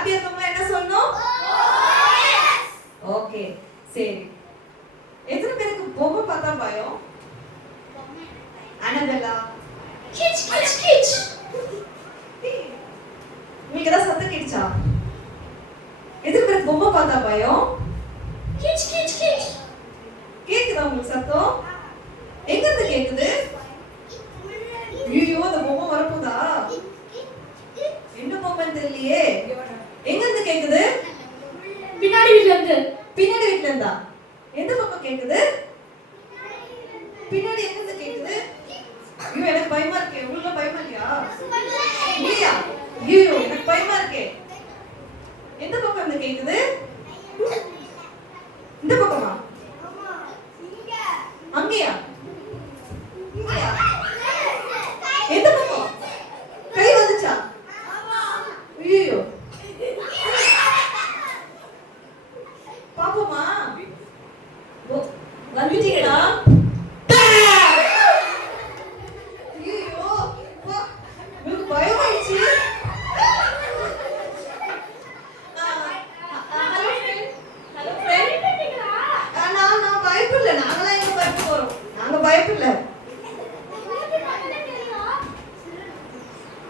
ஹாப்பியா இருக்கவங்க என்ன சொல்லணும்? ஓகே சரி. எத்தனை பேருக்கு பொம்மை பார்த்தா பயம்? அனபெல்லா கிச் கிச் கிச். உங்களுக்கு ஏதாவது சத்தம் கேட்டுச்சா? எத்தனை பேருக்கு பொம்மை பார்த்தா பயம்? கிச் கிச் கிச். கேக்குதா உங்களுக்கு சத்தம்? எங்க இருந்து கேக்குது? ஐயோ அந்த பொம்மை வரப்போதா? என்ன பொம்மைன்னு தெரியலையே. எங்க இருந்து கேக்குது? பின்னாடி வீட்ல இருந்து. பின்னாடி வீட்ல இருந்தா? எந்த பக்கம் கேக்குது? பின்னாடி எங்க இருந்து கேக்குது? ஐயோ எனக்கு பயமா இருக்கே. உங்களுக்கு பயமா இல்லையா? இல்லையா? ஐயோ எனக்கு பயமா இருக்கே. எந்த பக்கம் இருந்து கேக்குது? இந்த பக்கமா? அங்கயா? இங்கயா? எந்த பக்கம்? கை வந்துச்சா? ஐயோ பாப்போமா? வந்துட்டீங்களா? ஐயோ உங்களுக்கு பயம் ஆயிடுச்சு. Hello friend. நான் பயப்படல. நாங்களாம் எங்க பயப்பட போறோம்? நாங்க பயப்படல.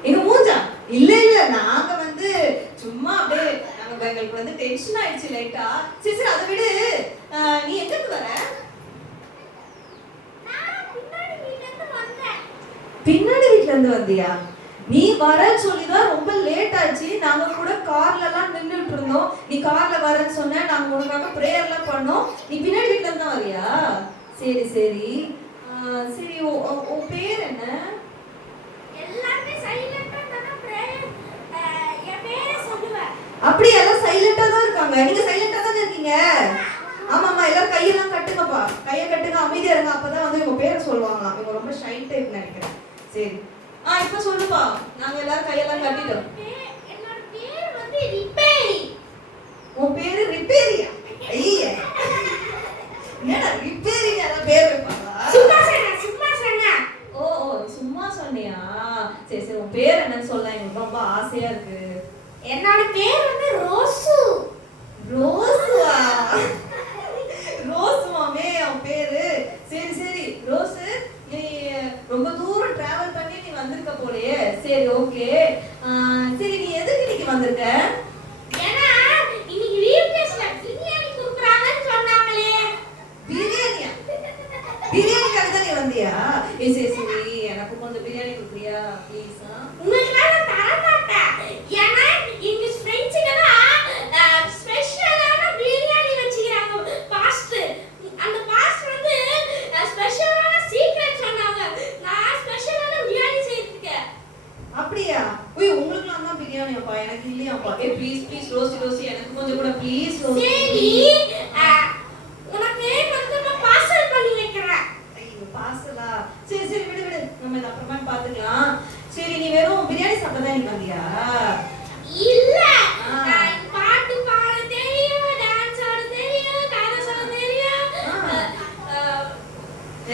எங்க மூஞ்சா? இல்ல இல்ல நாங்க வந்து சும்மா அப்படியே எங்களுக்கு வந்து டென்ஷன் ஆயிடுச்சு லைட்டா. சரி சரி அதை விடு. நீ எங்க இருந்து வர? பின்னாடி வீட்ல இருந்து வந்தியா? நீ வரன்னு சொல்லிதான் ரொம்ப லேட் ஆச்சு. நாங்க கூட கார்ல எல்லாம் நின்னுட்டு இருந்தோம். நீ கார்ல வரன்னு சொன்ன. நாங்க உனக்காக பிரேயர் எல்லாம் பண்ணோம். நீ பின்னாடி வீட்ல இருந்து வரியா? சரி சரி. சரி உன் பேர் என்ன? எல்லாமே சைலண்டா தான பிரேயர் என் பேரை சொல்லுவேன். அப்படி எல்லாம் சைலண்டா தான் இருக்காங்க. நீங்க சைலண்டா தானே இருக்கீங்க? ஆமாமா எல்லாரும் கையெல்லாம் கட்டுங்கப்பா. கையை கட்டுங்க, அமைதியா இருங்க. அப்பதான் வந்து உங்க பேரை சொல்லுவாங்களாம். இவங்க ரொம்ப ஷை டைப் நினைக்கிறேன். சரி இப்ப சொல்லுப்பா. நாங்க எல்லாரும் கையெல்லாம் கட்டிட்டோம். என்னோட பேர் வந்து ரிப்பேரி. உன் பேரு ரிப்பேரியா? ஐயே என்னடா ரிப்பேரிங்க எல்லாம் பேர் வைப்பாங்களா? சும்மா சொன்னா. ஓ சும்மா சொன்னியா? சரி சரி உன் பேர் என்னன்னு சொல்ல. எனக்கு ரொம்ப ஆசையா இருக்கு. என்னோட பேர் வந்து ரோசு. ரோஸா? ரோஸ் மாமே அவன் பேரு. சரி சரி ரோஸ். நீ ரொம்ப தூரம் டிராவல் பண்ணி நீ வந்திருக்க போலயே. சரி ஓகே. சரி நீ எதுக்கு இன்னைக்கு வந்திருக்க? ஏன்னா இன்னைக்கு வீட்ல பிரியாணி குடுக்குறாங்கன்னு சொன்னாங்களே. பிரியாணியா? பிரியாணிக்காக தான் நீ வந்தியா? சரி சரி எனக்கு கொஞ்சம் பிரியாணி கொடுக்குறியா ப்ளீஸ்? உங்களுக்கு நான் தர மாட்டேன். ஏன்னா இங்க ஃப்ரெண்ட்ஸ்க்கெல்லாம் ஸ்பெஷலான பிரியாணி வச்சிருக்காங்க பாஸ்டர். அந்த பாஸ்டர் வந்து ஸ்பெஷலான சீக்ரெட் சொன்னாங்க. நான் ஸ்பெஷலான பிரியாணி செய்துக்க. அப்படியா? ஓய் உங்களுக்குலாம் தான் பிரியாணியாப்பா, எனக்கு இல்லையாப்பா. ப்ளீஸ் ப்ளீஸ் ரோசி எனக்கு கொஞ்சம் கூட ப்ளீஸ் ரோசி. சரி உனக்கு கொஞ்சம் பார்சல் பண்ணி வைக்கிறேன். ஐயோ பார்சலா? சரி சரி விடு விடு, நம்ம இத அப்புறமா பாத்துக்கலாம். சரி நீ வெறும் பிரியாணி சாப்பிட தான் நீ வந்தியா? இல்ல பாட்டு பாட தெரியும், டான்ஸ் ஆட தெரியும், கதை சொல்ல தெரியும்,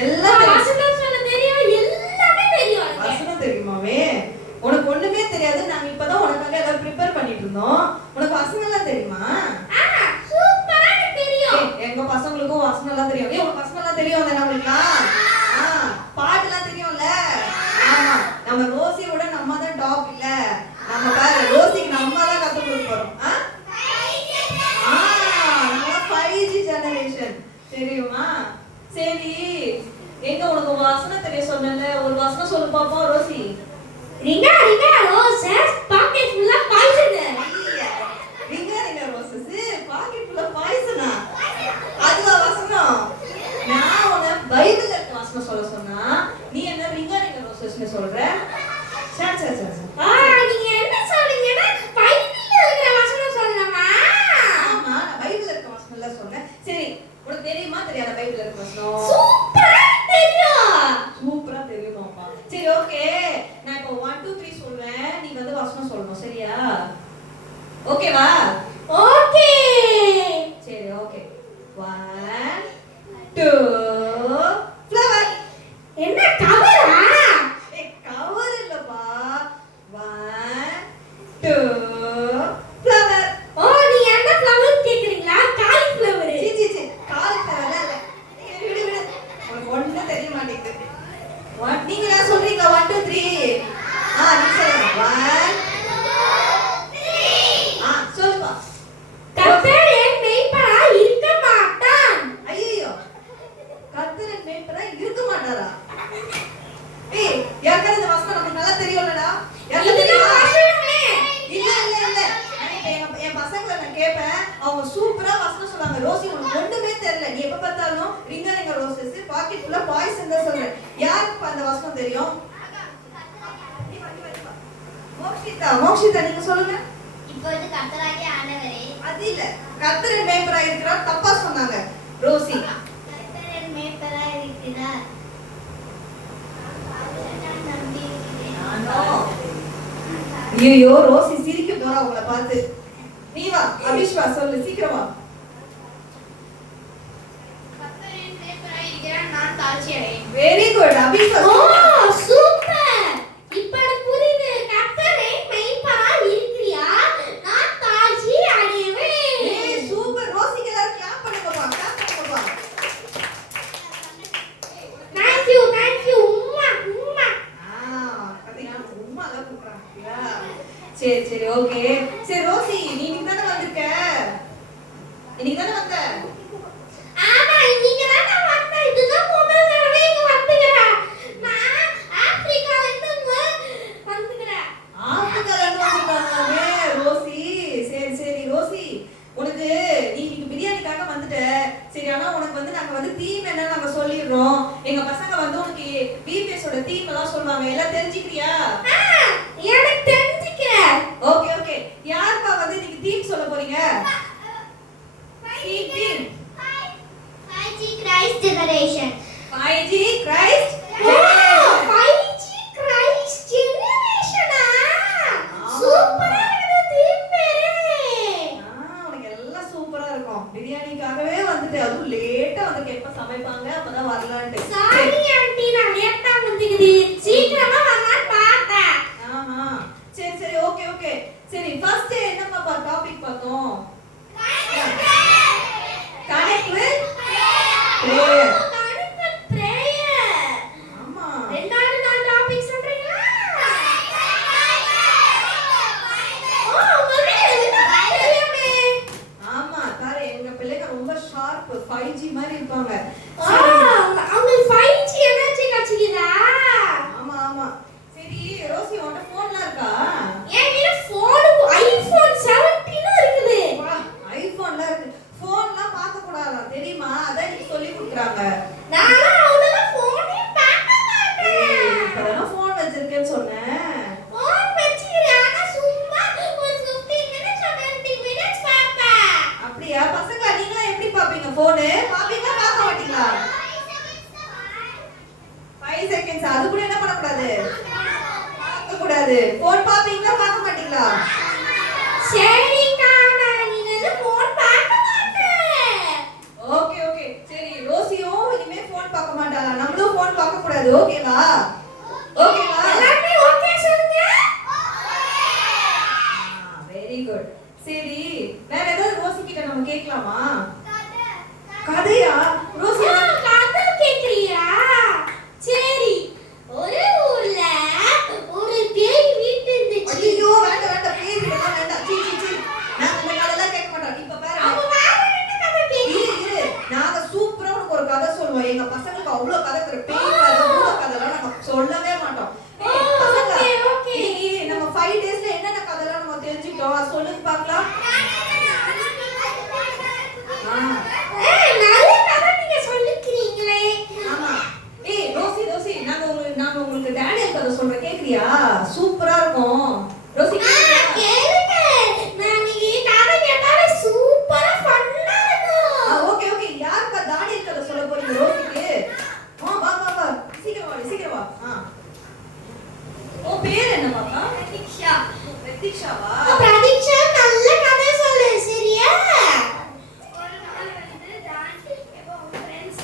எல்லாம் வசனம் சொல்ல தெரியும், எல்லாமே தெரியும். வசனம் தெரியுமாவே? உனக்கு ஒண்ணுமே தெரியாது. நாங்க இப்பதான் உனக்காக எல்லாம் ப்ரிப்பேர் பண்ணிட்டு இருந்தோம். உனக்கு வசனம் எல்லாம் தெரியுமா? சூப்பரா தெரியும். எங்க பசங்களுக்கும் வசனம் எல்லாம் தெரியும். உனக்கு வசனம் எல்லாம் தெரியும் தானே உங்களுக்குலாம்? பாட்டு எல்லாம் தெரியும்ல? ஆமா நம்ம ரோசியை விட நம்ம தான் டாப் இல்ல? நம்ம பாரு ரோசிக்கு நம்ம தான் கத்து கொடுக்க போறோம். நம்ம 5G ஜெனரேஷன் தெரியுமா? சரி எங்க உனக்கு வசனம் தெரிய சொன்னல, ஒரு வசனம் சொல்லு பாப்போம் ரோசி. ரிங்கா ரிங்கா ரோசஸ் பாக்கெட் ஃபுல்லா பாய்சன். ரிங்கா ரிங்கா ரோசஸ் பாக்கெட் ஃபுல்லா பாய்சனா? அதுவா வசனம்? நான் உன்னை பைபிள்ல இருக்க வசனம் சொல்ல சொன்னா நீ என்ன ரிங்கா ரிங்கா ரோசஸ்னு சொல்ற? சரி சரி சரி. நீங்க என்ன சொல்றீங்கன்னா பைபிள்ல இருக்கிற வசனம் சொல்லணுமா? ஆமா நான் பைபிள்ல இருக்க வசனம் எல்லாம் சொன்னேன். சரி உனக்கு தெரியுமா தெரியாத பைபிள்ல இருக்க வசனம்? சூப்பரா தெரியும். சூப்பரா தெரியுமாப்பா. சரி ஓகே நான் இப்போ 1 2 3 சொல்றேன். நீ வந்து வசனம் சொல்லணும் சரியா? ஓகேவா? ஓகே சரி ஓகே. 1 2 ஃப்ளவர். என்ன கவரா? கவர் இல்லப்பா. 1 2 ஃப்ளவர். பசங்களை நான் கேட்பேன், அவங்க சூப்பரா வசனம் சொல்லுவாங்க. ரோசி உனக்கு ஒண்ணுமே தெரியல, நீ எப்ப பார்த்தாலும் ரிங்க ரிங்க ரோசஸ் பாக்கெட் ஃபுல்லா பாய்சன் தான் சொல்ற. யாருக்கு அந்த வசனம் தெரியும்? மோக்ஷிதா, மோக்ஷிதா நீங்க சொல்லுங்க. இப்பொழுது கர்த்தராகிய ஆண்டவரே, அது இல்ல, கர்த்தரின் மேய்ப்பராய் இருக்கிறார் தப்பா சொன்னாங்க. ரோசி கர்த்தரின் மேய்ப்பராய் இருக்கிறார், நான் நம்பி இருக்கிறேன். ஐயோ ரோசி சிரிக்கும் தோற அவங்கள பார்த்து. நீ வா அபிஷ்வா சொல்லு சீக்கிரம் வா. கர்த்தரின் மேய்ப்பராய் இருக்கிறார், நான் தாழ்ச்சி அடையேன். Very good Abishwa. Oh super, இப்போ எனக்கு புரியுது. கர்த்தரின் மேய்ப்பராய் இருக்கிறார், நான் தாழ்ச்சி அடைவேன். ஏய் சூப்பர். ரோசிக்கு எல்லாரும் கிளாப் பண்ணுங்கப்பா, கிளாப் பண்ணுங்கப்பா. Thank you உம்மா உம்மா. பாத்தீங்களா உம்மா தான் கூப்பிடுறாங்க. சரி சரி ஓகே. சரி ரோசி நீ இன்னைக்கு தானே வந்திருக்க? இன்னைக்கு தானே வந்த? ஆமா இன்னைக்கு தான் நான் வந்தேன். இதுதான் முதல் தடவை இங்க வந்துக்கிறேன். நான் ஆப்பிரிக்கால இருந்து வந்துக்கிறேன். ஆப்பிரிக்கால இருந்து வந்திருக்காங்களாமே ரோசி. சரி சரி ரோசி உனக்கு நீ இன்னைக்கு பிரியாணிக்காக வந்துட்ட. சரி ஆனா உனக்கு வந்து நாங்க வந்து தீம் என்னன்னு நாங்க சொல்லிடுறோம். எங்க பசங்க வந்து உனக்கு பிபிஎஸோட தீம் எல்லாம் சொல்லுவாங்க. எல்லாம் தெரிஞ்சுக்கிறியா? எனக்கு தெரிஞ்சுக்கிறேன். Okay okay. யாருப்பா வந்து இன்னைக்கு தீம் சொல்ல போறீங்க? Theme 5G Christ generation. 5G Christ ஓ 5G Christ generation. சூப்பரா இருக்குது தீம் பேரு. உனக்கு எல்லாம் சூப்பரா இருக்கும். பிரியாணிக்காகவே வந்துட்டு அதுவும் லேட்டா வந்து எப்ப சமைப்பாங்க அப்பதான் வரலான்ட்டு. சாரி ஆண்டி நான் லேட்டா வந்துக்குது. சீக்கிரமா வரலான்னு பார்த்தேன். ஆஹா சரி சரி ஓகே ஓகே. சரி ஃபர்ஸ்ட் என்னப்பா டாபிக் பார்த்தோம்? Connect with prayer. Connect with prayer. ஆமா ரெண்டாவது நான் டாபிக் சொல்றீங்களா? ஓ உங்களுக்கு எல்லாம் தெரியுமே. ஆமா பாரு எங்க பிள்ளைங்க ரொம்ப ஷார்ப் 5G மாதிரி இருப்பாங்க. அவங்க 5G எனர்ஜி கச்சிக்குதா? ஆமா ஆமா. சரி ரோசி உன்கிட்ட போன்லாம் இருக்கா? என் வீட்ல போன் ஐபோன் 17 இருக்குது. வா ஐபோன்லாம் இருக்கு. போன்லாம் பார்க்க கூடாதா தெரியுமா? அதான் நீ சொல்லி கொடுக்குறாங்க. நான் அவ்வளவு போனே பார்க்க மாட்டேன். இப்பதான் போன் வச்சிருக்கேன்னு சொன்னேன். போன் வச்சிருக்கேன் ஆனா சும்மா ஒரு 15 minutes or 20 minutes பார்ப்பேன். அப்படியா? பசங்க நீங்களாம் எப்படி பாப்பீங்க போனு? பாப்பீங்களா பார்க்க மாட்டீங்களா? 5 செகண்ட்ஸ் அது கூட என்ன பண்ண கூடாது? பார்க்க கூடாது. போன் பாப்பீங்களா பார்க்க மாட்டீங்களா? சரிக்கா நான் இனிமே போன் பார்க்க மாட்டேன். Okay okay. சரி ரோசியும் இனிமே போன் பார்க்க மாட்டாளா? நம்மளும் போன் பார்க்க கூடாது. ஓகேவா? ஓகேவா? எல்லாமே ஓகே சொல்லுங்க. Very good. சரி வேற ஏதாவது ரோசி கிட்ட நம்ம கேட்கலாமா? கதையா? ரோசி கதை கேக்குறியா? சரி ஒரு ஊர்ல ஒரு பேய் வீட்டு இருந்துச்சு. ஐயோ வேண்டாம் வேண்டாம் பேய் இதெல்லாம் வேண்டாம். சீ சீ சீ. நாங்க இந்த கதையெல்லாம் கேட்க மாட்டோம். இப்ப பாரு. அப்ப வேற என்ன கதை கேக்குறீங்க? இரு இரு. நாங்க சூப்பரா உனக்கு ஒரு கதை சொல்லுவோம். எங்க பசங்களுக்கு அவ்வளவு கதை இருக்கு. பேய் கதை, பூத கதைலாம் நாங்க சொல்லவே மாட்டோம். ஏய், பசங்க, ஓகே, ஓகே. இன்னைக்கு நம்ம 5 டேஸ்ல என்னென்ன கதைலாம் நம்ம தெரிஞ்சுக்கிட்டோம் அது சொல்லுங்க பார்க்கலாம். ஏய் நல்ல கதை நீங்க சொல்லிக்கிறீங்களே. ஆமா. ஏய் ரோசி ரோசி நாங்க உங்களுக்கு டேனியல் கதை சொல்றேன் கேக்குறியா? சூப்பரா இருக்கும். ரோசி கேக்குறியா? கேளுங்க. நான் நீங்க கதை கேட்டாலே சூப்பரா ஃபன்னா இருக்கும். Okay okay. யாருப்பா தானியல் கதை சொல்ல போறீங்க ரோசிக்கு? வா வா வா வா. சீக்கிரம் வா. ஓ பேர் என்ன பாப்பா? பிரதீக்ஷா. பிரதீக்ஷாவா? பிரதீக்ஷா நல்ல கதை சொல்லு சரியா? ஒரு நாள் வந்து உங்க ஃப்ரெண்ட்ஸ்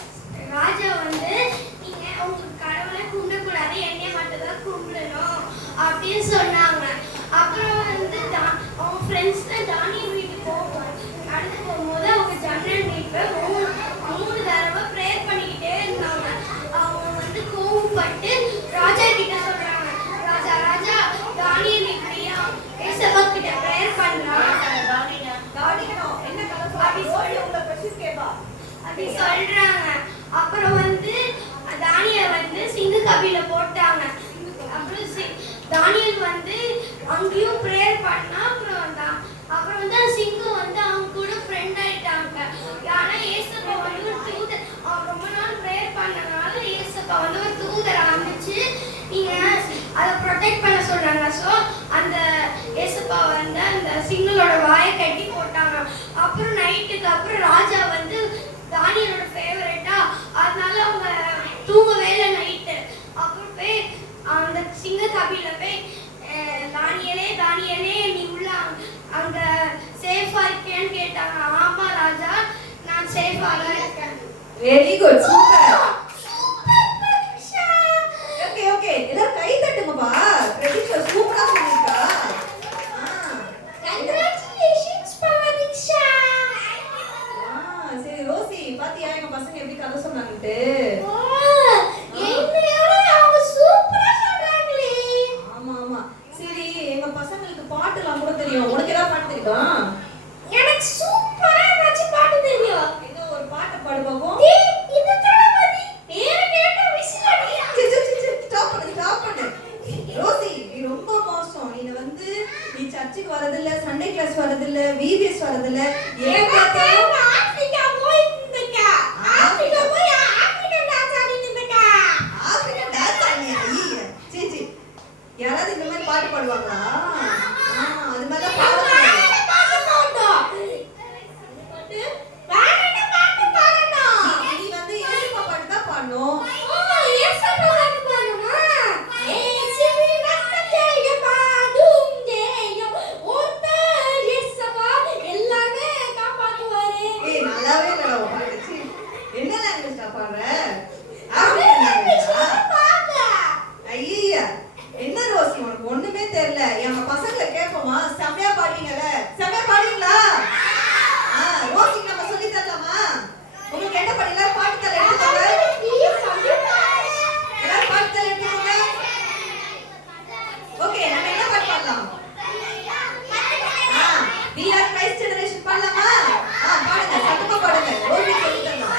ராஜா வந்து நீங்க உங்க கடவுளை கும்பிடக்கூடாது என்னைய மட்டும் தான் கும்பிடணும் அப்படின்னு சொன்னாங்க. அப்புறம் வந்து அவங்க ஃப்ரெண்ட்ஸ்ல தானியல் வீட்டுக்கு நடந்து போகும்போது அவங்க ஜன்னல் வீட்டுல மூணு தடவை ப்ரேயர் பண்ணிக்கிட்டே இருந்தாங்க. அவங்க வந்து கோவப்பட்டு ராஜா கிட்ட சொல்றாங்க, ராஜா ராஜா தானியல் இப்படியா ஏசப்பா கிட்ட ப்ரேயர் பண்ணலாம் தானியல் என்ன கதை அப்படி சொல்லி உங்களை क्वेश्चन கேப்பா. அப்படி சொல்றாங்க. அப்புறம் வந்து தானியல் வந்து சிங்க கபில போட்டாங்க. அப்புறம் தானியல் வந்து அங்கேயும் ப்ரேயர் பண்ணா. அப்புறம் வந்து சிங்கு அப்புறம் நைட்டுக்கு அப்புறம் ராஜா வந்து தானியலோட ஃபேவரட்டா, அதனால அவங்க தூங்கவே இல்லை நைட்டு. அப்புறம் போய் அந்த சிங்கக்காபில போய் தானியலே தானியலே நீ உள்ள அங்க சேஃபா இருக்கேன்னு கேட்டாங்க. ஆமா ராஜா, நான் சேஃபா தான் இருக்கேன். Very good, super. Okay okay, எல்லாரும் கை தட்டுங்கப்பா. பிரதீக்ஷா சூப்பரா சொல்லிருக்கா. கங்க்ராச்சுலேஷன்ஸ் பிரதீக்ஷா. சரி ரோசி, பாத்தியா எங்க பசங்க எப்படி கதை சொன்னாங்கட்டு? என்னையோட அவங்க சூப்பரா சொல்றாங்களே. ஆமா ஆமா. சரி, எங்க பசங்களுக்கு பாட்டுலாம் கூட தெரியும். உனக்கு ஏதாவது பாட்டு தெரியுமா? எனக்கு சூப்பரா ஏதாச்சும் பாட்டு தெரியும். ஏதோ ஒரு பாட்டு பாடு பாப்போம். இது தளபதி பேர கேட்ட விசில் அடி. ஸ்டாப் பண்ணு. ரோசி, நீ ரொம்ப மோசம். நீ சர்ச்சுக்கு வரதில்ல, சண்டே கிளாஸ் வரதில்ல, விபிஎஸ் வரதில்ல. ஏன் பார்த்தாலும் ஆப்பிரிக்கா போயிருந்தேக்கா. ஆப்பிரிக்கா போய் ஆப்பிரிக்கன் டான்ஸ் ஆடிருந்தேக்கா. ஆப்பிரிக்கன் டான்ஸ் ஆடியா? ஐயே, சீ. யாராவது இந்த மாதிரி பாட்டு பாடுவாங்களா? அது மாதிரி தான் பாடுவாங்க. பாட்டு பாடணும். பாட்டு பாடணும். நீ ஏசப்பா பாட்டு தான் பாடணும். ஏசப்பா பாட்டு பாடணுமா? ஏசுவே ரத்தத்தைய பாடும் ஜெயம் ஒருத்தர் ஏசப்பா எல்லாமே காப்பாத்துவாரு. ஏய், நல்லாவே இல்லடா உன் பாட்டு. சீ. என்ன லாங்குவேஜ்டா பாடுற? ஆப்பிரிக்கன் லாங்குவேஜா? ஐயா, என்ன ரோசி, உனக்கு ஒண்ணுமே தெரியல. எங்க பசங்களை கேட்போமா? செமையா பாடுவீங்கல்ல? செமையா பாடுவீங்களா? ரோசிக்கு நம்ம சொல்லி தரலாமா? உங்களுக்கு என்ன பண்ணல? பாட்டு தர எடுத்துக்கோங்க. எல்லாரும் பாட்டு தர எடுத்துக்கோங்க. ஓகே, நம்ம என்ன பாட்டு பாடலாம்? We are Christ generation பாடலாமா? பாடுங்க, சத்தமா பாடுங்க. ரோசி சொல்லி தரலாம்.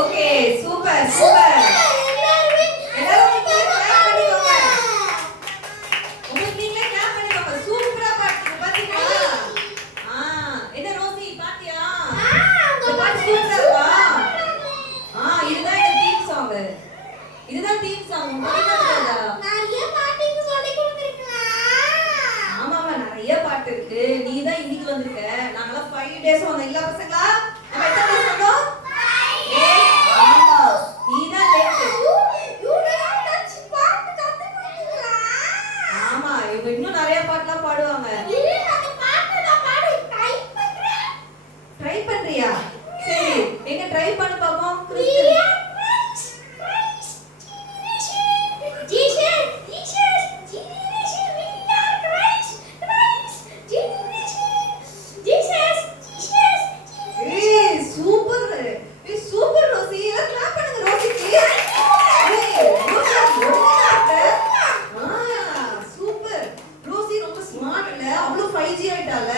Okay, super super. எல்லாரும் கிளாப் பண்ணிக்கோங்க. உங்களுக்கு நீங்களே கிளாப் பண்ணிக்கோங்க. சூப்பரா பாடுறீங்க பாத்தீங்களா? என்ன ரோசி, பாத்தியா? இந்த பாட்டு சூப்பரா இருக்கா? இதுதான் என் தீம் சாங். இதுதான் தீம் சாங். நிறைய பாட்டுக்கு சொல்லி கொடுத்திருக்கீங்களா? ஆமாமா, நிறைய பாட்டு இருக்கு. நீ தான் இன்னைக்கு வந்திருக்க. நாங்கலாம் 5 டேஸ் வந்தோம் இல்ல பசங்களா? நம்ம எத்தனை டேஸ் வந்தோம்? ஆமா, நீதான் லேட். ஆமா, இவங்க இன்னும் நிறைய பாட்டுலாம் பாடுவாங்க. ட்ரை பண்றியா? சரி, எங்க ட்ரை பண்ணு பாப்போம். Super Rousey. எல்லாம் கிளாப் பண்ணுங்க ரோசிக்கு. சூப்பர். ரோசி ரொம்ப ஸ்மார்ட் இல்ல? அவ்வளவு 5G ஆயிட்டால.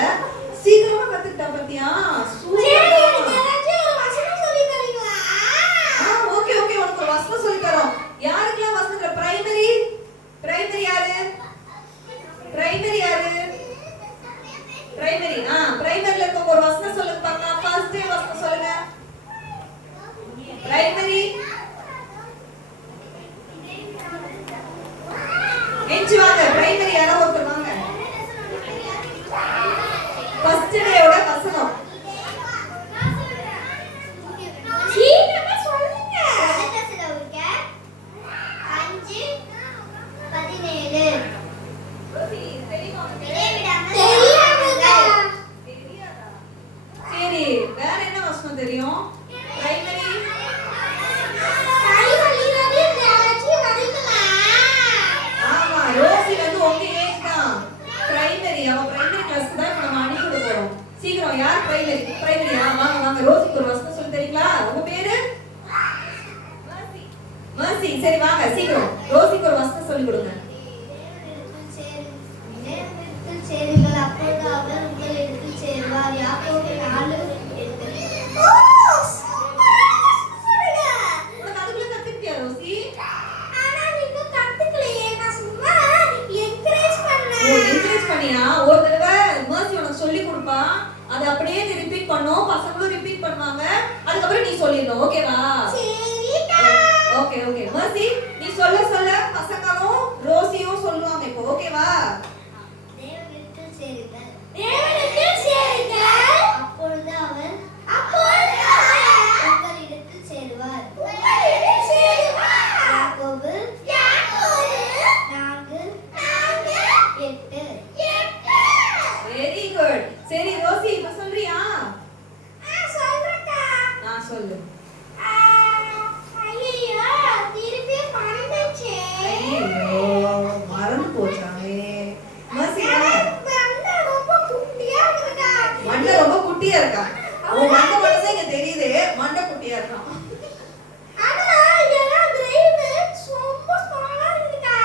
சீக்கிரமா கத்துக்கிட்டா பாத்தியா? ஓகே ஓகே, உனக்கு ஒரு வசனம் சொல்லி தரோம். யாருக்கெல்லாம் வசனம்? பிரைமரி யாரு? பிரைமரில இருக்க ஒரு வசனம் சொல்லுங்க பார்க்கலாம். ஃபர்ஸ்ட் டே வசனம் சொல்லுங்க. பிரைமரி எஞ்சி வாங்க. பிரைமரி யாரோ ஒருத்தர் வாங்க. ஃபர்ஸ்ட் டேயோட வசனம். சரி, வேற என்ன வசனம் தெரியும்? பிரைமரி சரி வாங்க சீக்கிரம் ரோசிக்கு ஒரு வசனம் சொல்லி கொடுங்க. தேவனிடத்தில் சேருங்கள், அப்பொழுது அவர் உங்களிடத்தில் சேருவார். யாக்கோபு 4:8. உனக்கு அதுக்குள்ள கத்துக்கிட்டியா ரோசி? ஆனா நீங்க கத்துக்கலையே, நான் சும்மா என்கரேஜ் ஓ பண்ணேன். என்கரேஜ் பண்ணியா? ஒரு தடவை மர்சி உனக்கு சொல்லி கொடுப்பா, அது அப்படியே நீ ரிப்பீட் பண்ணணும், பசங்களும் ரிப்பீட் பண்ணுவாங்க, அதுக்கப்புறம் நீ சொல்லிடணும். ஓகேவா? சரிடா. ஓகே ஓகே மர்சி நீ சொல்ல சொல்ல பசங்களும் ரோசியும் சொல்லுவாங்க இப்போ. ஓகேவா? தேவனிடத்தில் சேருங்கள், தேவனிடத்தில் சேருங்கள், அப்பொழுது அவர் உங்களிடத்தில் சேருவார். உங்களிடத்தில் சேருவார். யாக்கோபு 4:8. Very good. சரி ரோசி இப்ப சொல்றியா? சொல்றேன்டா. நான் சொல்லு. ஐயோ திருப்பி மறந்துச்சே. ஐயோ மறந்து போச்சாமே. மர்சி மண்டை ரொம்ப குட்டியா இருக்குடா. மண்டை ரொம்ப குட்டியா இருக்கா? உன் மண்டை மட்டும் தான் எனக்கு தெரியுது, மண்டை குட்டியா இருக்கான். ஆனா எல்லாம் டிரைவ் ரொம்ப ஸ்மாலா இருக்குடா.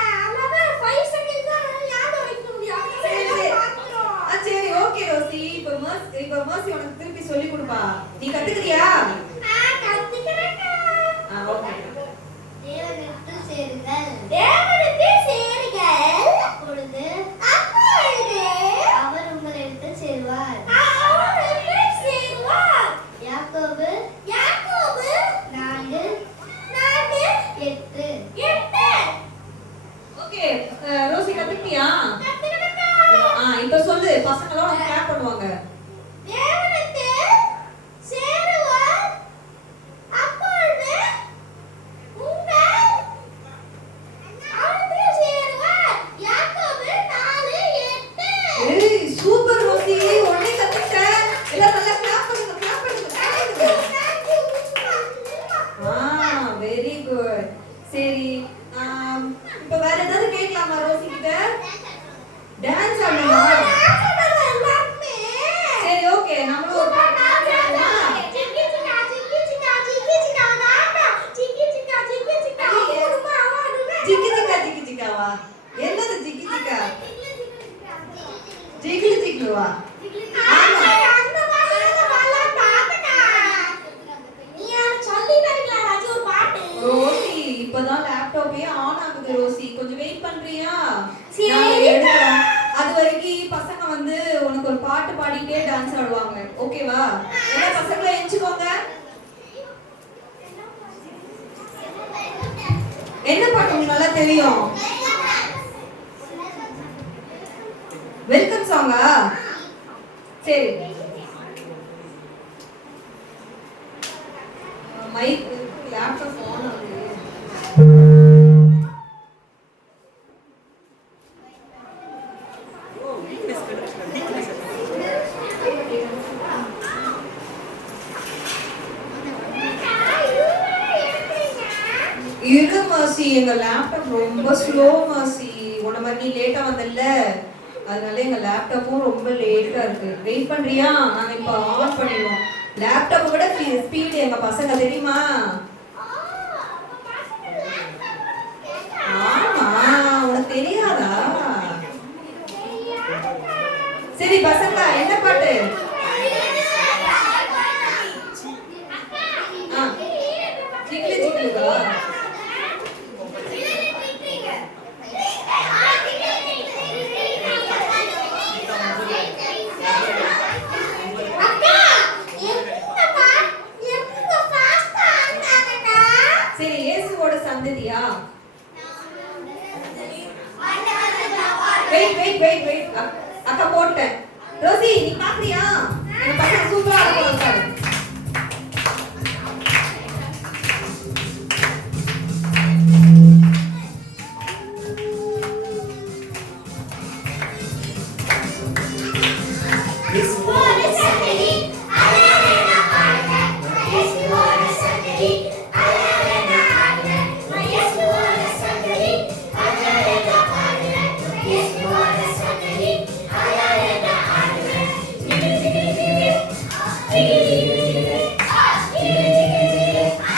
அதான் 5 செகண்ட்ஸ் தான் ஞாபகம் வைக்க முடியும். சரி, சரி. அதெல்லாம் பாத்துறோம். சரி ஓகே ரோசி இப்ப மர்சி உனக்கு திருப்பி சொல்லி கொடுப்பா. நீ கத்துக்கிறியா? கத்துக்கிறேன்டா. ஓகே. தேவனிடத்தில் சேருங்கள், தேவனிடத்தில் சேருங்கள், அப்பொழுது அவர் உங்களிடத்தில் சேருவார். அவரிடத்தில் சேருவார். யாக்கோபு 4:8. ஓகே ரோசி கத்துக்கிட்டியா? இப்ப சொல்லு, பசங்களோட கிளாப் பண்ணுவாங்க. தேவனிடத்தில் சேருவார், அப்பொழுது அவரிடத்தில் சேருவார். யாக்கோபு 4:8. ஏய் சூப்பர் ரோசி, உடனே கத்துக்கிட்ட. எல்லாம் நல்லா கிளாப் பண்ணுங்க, கிளாப் பண்ணுங்க, கிளாப் பண்ணுங்க. Very good. சரி இப்ப வேற ஏதாவது கேட்கலாமா ரோசி கிட்ட? டான்ஸ் ஆடணுமா? சரி ஓகே நம்மளும் ஒரு பாட்டு ஆடலாமா? ஜிக்கி ஜிக்கா ஜிக்கி ஜிக்காவா? என்னது ஜிக்கி ஜிக்கா? ஜிகிலி ஜிகிலுவா? ஆமா. ரோசி இப்பதான் லேப்டாப்பே ஆன் ஆகுது ரோசி, கொஞ்சம் வெயிட் பண்றியா? சரி. நான் எடுக்கிறேன். அது வரைக்கும் பசங்க வந்து உனக்கு ஒரு பாட்டு பாடிட்டே டான்ஸ் ஆடுவாங்க. ஓகேவா? எல்லா பசங்களும் எஞ்சிக்கோங்க. என்ன பாட்டு உங்களுக்கு நல்லா தெரியும்? வெல்கம் சாங்கா? சரி மைக் லேப்டாப் ஆன் ஆகுது. இரு மர்சி, எங்க லேப்டாப் ரொம்ப ஸ்லோ மர்சி. உன்ன மாதிரி நீ லேட்டா வந்தல்ல, அதனால எங்க லேப்டாப்பும் ரொம்ப லேட்டா இருக்கு. வெயிட் பண்றியா? நாங்க இப்ப ஆன் பண்ணிடுவோம். லேப்டாப்பை விட ஸ்பீடு எங்க பசங்க தெரியுமா? ஆமா உனக்கு தெரியாதா? சரி பசங்க என்ன பாட்டு? ஜிகிலி ஜிகிலுவா? சரி இயேசுவோட சந்ததியா? வெயிட் அக்கா போட்டேன். ரோசி நீ பாக்குறியா? என் பசங்க சூப்பரா இருக்கும்.